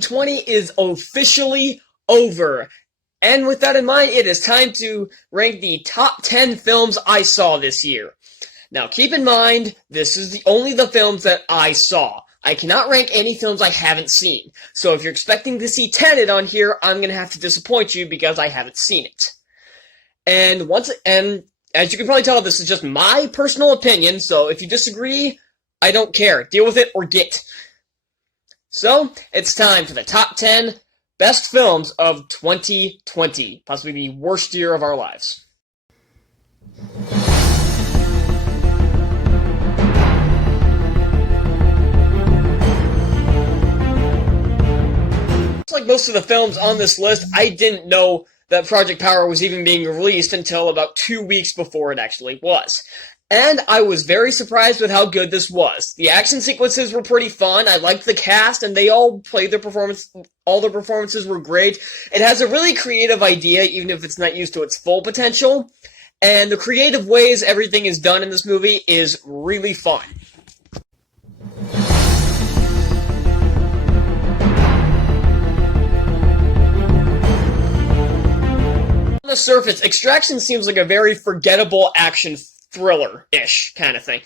2020 is officially over. And with that in mind, it is time to rank the top 10 films I saw this year. Now, keep in mind, this is only the films that I saw. I cannot rank any films I haven't seen. So if you're expecting to see Tenet on here, I'm going to have to disappoint you because I haven't seen it. And as you can probably tell, this is just my personal opinion, so if you disagree, I don't care. Deal with it or get. So, it's time for the top 10 best films of 2020, possibly the worst year of our lives. Like most of the films on this list, I didn't know that Project Power was even being released until about 2 weeks before it actually was. And I was very surprised with how good this was. The action sequences were pretty fun. I liked the cast, and they all played their performance. All their performances were great. It has a really creative idea, even if it's not used to its full potential. And the creative ways everything is done in this movie is really fun. On the surface, Extraction seems like a very forgettable action thriller-ish kind of thing.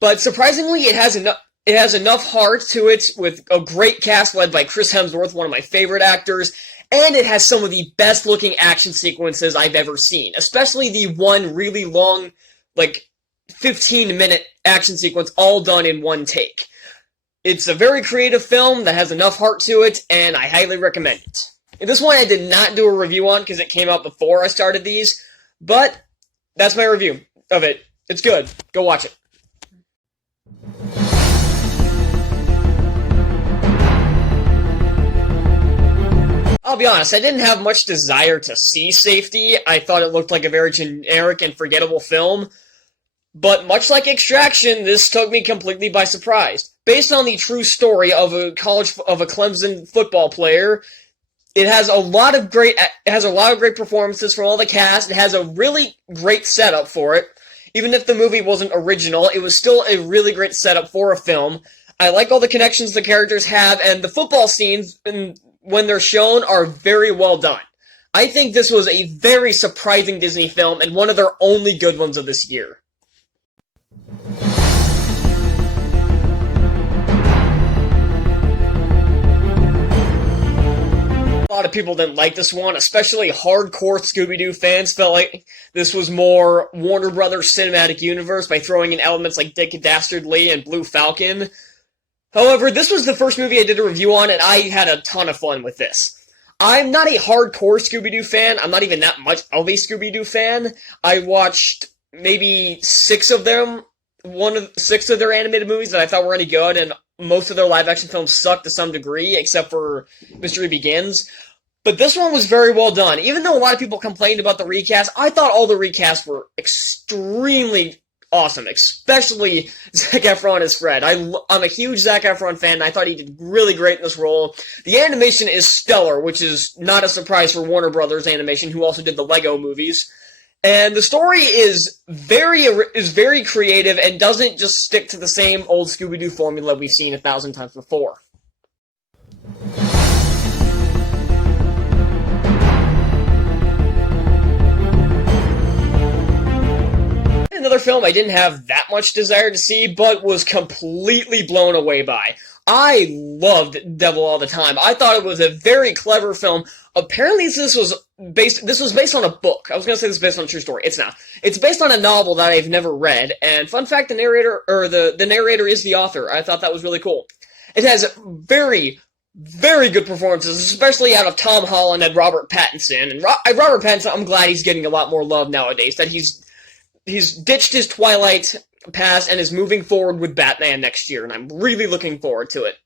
But surprisingly, it has enough heart to it, with a great cast led by Chris Hemsworth, one of my favorite actors, and it has some of the best-looking action sequences I've ever seen, especially the one really long, 15-minute action sequence all done in one take. It's a very creative film that has enough heart to it, and I highly recommend it. This one I did not do a review on because it came out before I started these, but that's my review of it. It's good. Go watch it. I'll be honest, I didn't have much desire to see Safety. I thought it looked like a very generic and forgettable film. But much like Extraction, this took me completely by surprise. Based on the true story of a Clemson football player, it has a lot of great performances from all the cast. It has a really great setup for it. Even if the movie wasn't original, it was still a really great setup for a film. I like all the connections the characters have, and the football scenes, when they're shown, are very well done. I think this was a very surprising Disney film, and one of their only good ones of this year. A lot of people didn't like this one, especially hardcore ScoobyDoo fans felt like this was more Warner Brothers Cinematic Universe by throwing in elements like Dick Dastardly and Blue Falcon. However, this was the first movie I did a review on, and I had a ton of fun with this. I'm not a hardcore ScoobyDoo fan. I'm not even that much of a ScoobyDoo fan. I watched maybe 6 of them, 6 of their animated movies that I thought were any good, and most of their live-action films suck to some degree, except for Mystery Begins. But this one was very well done. Even though a lot of people complained about the recast, I thought all the recasts were extremely awesome, especially Zac Efron as Fred. I'm a huge Zac Efron fan, and I thought he did really great in this role. The animation is stellar, which is not a surprise for Warner Brothers Animation, who also did the Lego movies. And the story is very creative and doesn't just stick to the same old Scooby-Doo formula we've seen 1,000 times before. Another film I didn't have that much desire to see, but was completely blown away by. I loved Devil All the Time. I thought it was a very clever film. Apparently this was based on a book. I was going to say this is based on a true story. It's not. It's based on a novel that I've never read, and fun fact, the narrator is the author. I thought that was really cool. It has very, very good performances, especially out of Tom Holland and Robert Pattinson. And Robert Pattinson, I'm glad he's getting a lot more love nowadays, that he's ditched his Twilight past and is moving forward with Batman next year, and I'm really looking forward to it.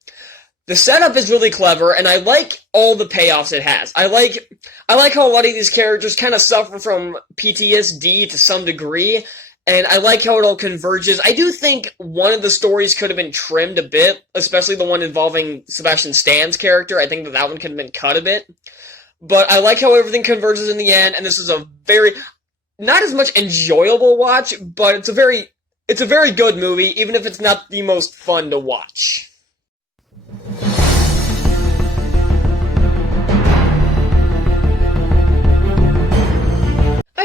The setup is really clever, and I like all the payoffs it has. I like how a lot of these characters kind of suffer from PTSD to some degree, and I like how it all converges. I do think one of the stories could have been trimmed a bit, especially the one involving Sebastian Stan's character. I think that one could have been cut a bit. But I like how everything converges in the end, and this is a very, not as much enjoyable watch, but it's a very good movie, even if it's not the most fun to watch.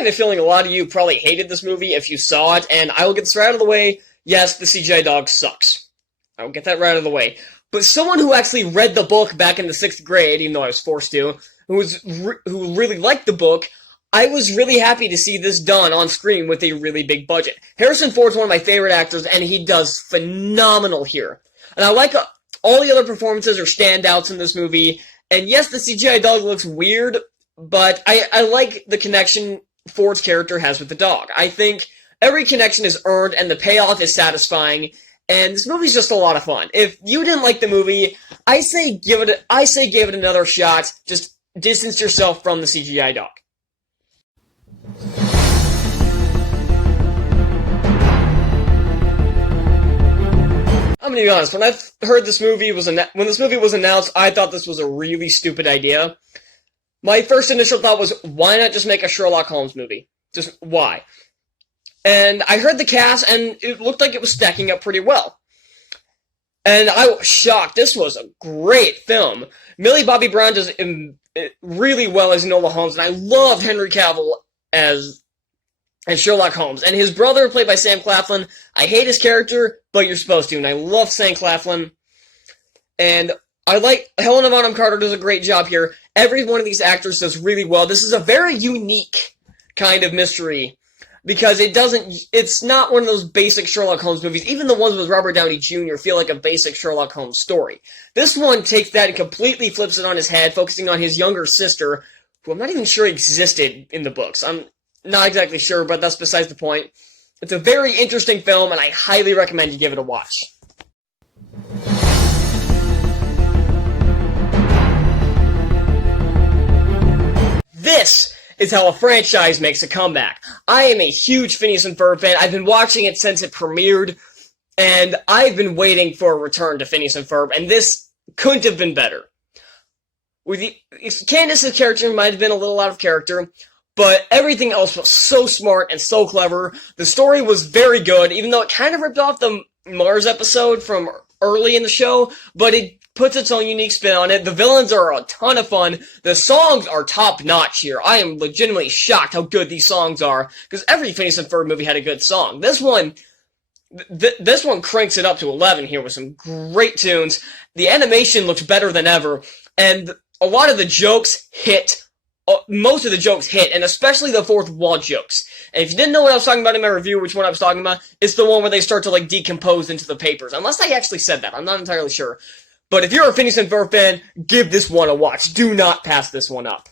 have a feeling a lot of you probably hated this movie if you saw it, and I will get this right out of the way. Yes, the CGI dog sucks. I will get that right out of the way. But someone who actually read the book back in the 6th grade, even though I was forced to, who really liked the book, I was really happy to see this done on screen with a really big budget. Harrison Ford's one of my favorite actors, and he does phenomenal here. And I like all the other performances are standouts in this movie. And yes, the CGI dog looks weird, but I like the connection Ford's character has with the dog. I think every connection is earned, and the payoff is satisfying. And this movie's just a lot of fun. If you didn't like the movie, I say give it another shot. Just distance yourself from the CGI dog. I'm gonna be honest. When I heard this movie was announced, I thought this was a really stupid idea. My first initial thought was, why not just make a Sherlock Holmes movie? Just why? And I heard the cast, and it looked like it was stacking up pretty well. And I was shocked. This was a great film. Millie Bobby Brown does really well as Enola Holmes, and I loved Henry Cavill as Sherlock Holmes. And his brother, played by Sam Claflin, I hate his character, but you're supposed to, and I love Sam Claflin. And I like Helena Bonham Carter does a great job here. Every one of these actors does really well. This is a very unique kind of mystery, because it's not one of those basic Sherlock Holmes movies. Even the ones with Robert Downey Jr. feel like a basic Sherlock Holmes story. This one takes that and completely flips it on his head, focusing on his younger sister, who I'm not even sure existed in the books. I'm not exactly sure, but that's besides the point. It's a very interesting film, and I highly recommend you give it a watch. This is how a franchise makes a comeback. I am a huge Phineas and Ferb fan. I've been watching it since it premiered, and I've been waiting for a return to Phineas and Ferb, and this couldn't have been better. Candace's character might have been a little out of character, but everything else was so smart and so clever. The story was very good, even though it kind of ripped off the Mars episode from early in the show, but it puts its own unique spin on it. The villains are a ton of fun. The songs are top-notch here. I am legitimately shocked how good these songs are, because every Phineas and Ferb movie had a good song. This one cranks it up to 11 here with some great tunes. The animation looks better than ever, and a lot of the jokes hit. Most of the jokes hit, and especially the fourth wall jokes. And if you didn't know what I was talking about in my review, which one I was talking about, it's the one where they start to, decompose into the papers. Unless I actually said that. I'm not entirely sure. But if you're a Phineas and Ferb fan, give this one a watch. Do not pass this one up.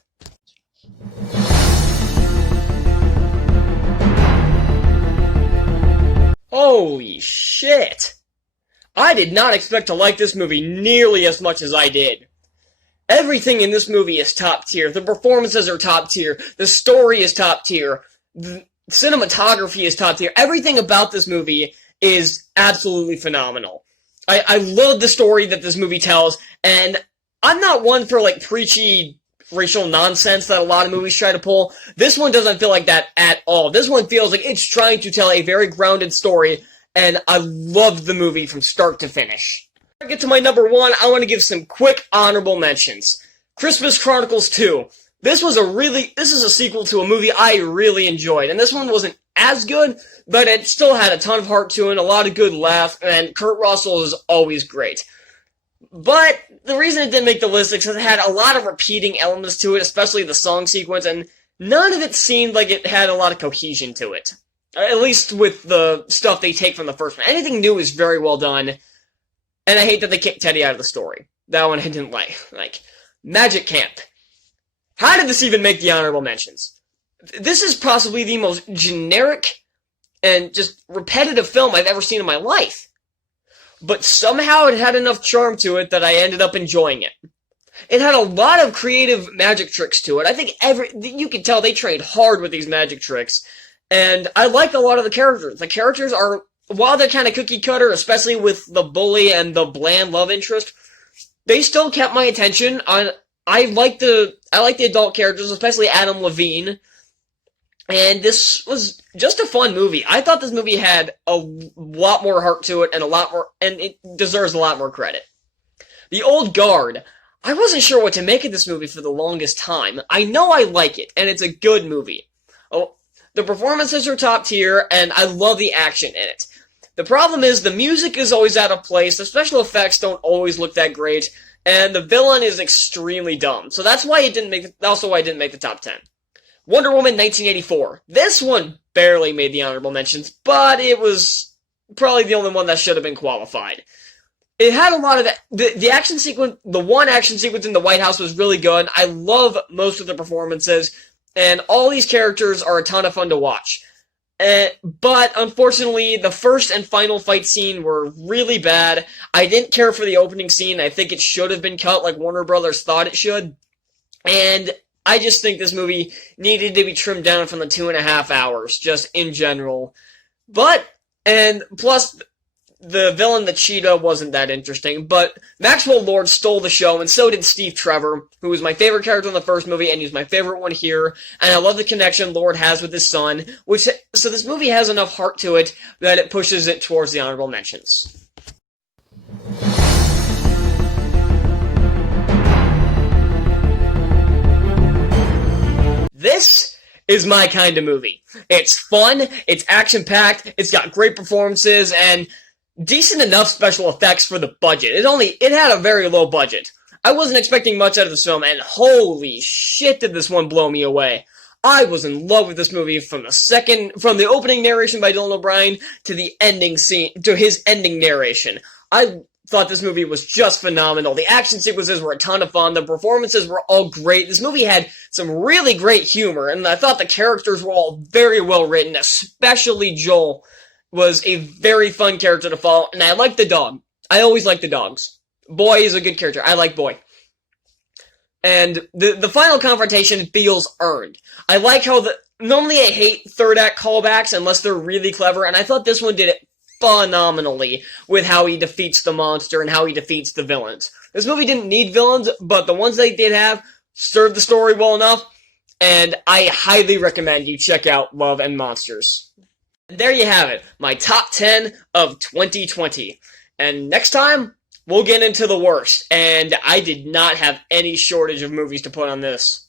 Holy shit! I did not expect to like this movie nearly as much as I did. Everything in this movie is top tier. The performances are top tier. The story is top tier. The cinematography is top tier. Everything about this movie is absolutely phenomenal. I love the story that this movie tells, and I'm not one for, preachy racial nonsense that a lot of movies try to pull. This one doesn't feel like that at all. This one feels like it's trying to tell a very grounded story, and I loved the movie from start to finish. Before I get to my number one, I want to give some quick honorable mentions. Christmas Chronicles 2. This is a sequel to a movie I really enjoyed, and this one wasn't as good, but it still had a ton of heart to it, a lot of good laughs, and Kurt Russell is always great. But the reason it didn't make the list is because it had a lot of repeating elements to it, especially the song sequence, and none of it seemed like it had a lot of cohesion to it. At least with the stuff they take from the first one. Anything new is very well done, and I hate that they kicked Teddy out of the story. That one I didn't like. Magic Camp. How did this even make the honorable mentions? This is possibly the most generic and just repetitive film I've ever seen in my life. But somehow it had enough charm to it that I ended up enjoying it. It had a lot of creative magic tricks to it. I think you can tell they trained hard with these magic tricks. And I liked a lot of the characters. The characters are, while they're kind of cookie cutter, especially with the bully and the bland love interest, they still kept my attention. I like the adult characters, especially Adam Levine. And this was just a fun movie. I thought this movie had a lot more heart to it and it deserves a lot more credit. The Old Guard. I wasn't sure what to make of this movie for the longest time. I know I like it, and it's a good movie. The performances are top tier, and I love the action in it. The problem is the music is always out of place, the special effects don't always look that great, and the villain is extremely dumb. So that's why it didn't make the top 10. Wonder Woman 1984. This one barely made the honorable mentions, but it was probably the only one that should have been qualified. It had a lot of the action sequence. The one action sequence in the White House was really good. I love most of the performances, and all these characters are a ton of fun to watch. But unfortunately, the first and final fight scene were really bad. I didn't care for the opening scene. I think it should have been cut like Warner Brothers thought it should. And I just think this movie needed to be trimmed down from the 2.5 hours, just in general. And plus, the villain, the cheetah, wasn't that interesting, but Maxwell Lord stole the show, and so did Steve Trevor, who was my favorite character in the first movie, and he's my favorite one here, and I love the connection Lord has with his son, so this movie has enough heart to it that it pushes it towards the honorable mentions. This is my kind of movie. It's fun, it's action-packed, it's got great performances, and decent enough special effects for the budget. It had a very low budget. I wasn't expecting much out of this film, and holy shit did this one blow me away. I was in love with this movie from the opening narration by Dylan O'Brien to the ending scene, to his ending narration. I thought this movie was just phenomenal. The action sequences were a ton of fun. The performances were all great. This movie had some really great humor, and I thought the characters were all very well written, especially Joel was a very fun character to follow, and I like the dog. I always like the dogs. Boy is a good character. I like Boy. And the final confrontation feels earned. I like how normally I hate third act callbacks unless they're really clever, and I thought this one did it phenomenally with how he defeats the monster and how he defeats the villains. This movie didn't need villains, but the ones they did have served the story well enough, and I highly recommend you check out Love and Monsters. There you have it, my top 10 of 2020. And next time, we'll get into the worst. And I did not have any shortage of movies to put on this.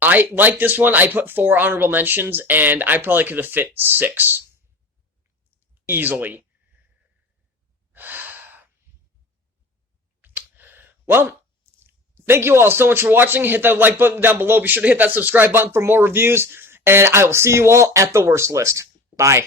I like this one. I put 4 honorable mentions, and I probably could have fit 6. Easily. Well, thank you all so much for watching. Hit that like button down below. Be sure to hit that subscribe button for more reviews. And I will see you all at the worst list. Bye.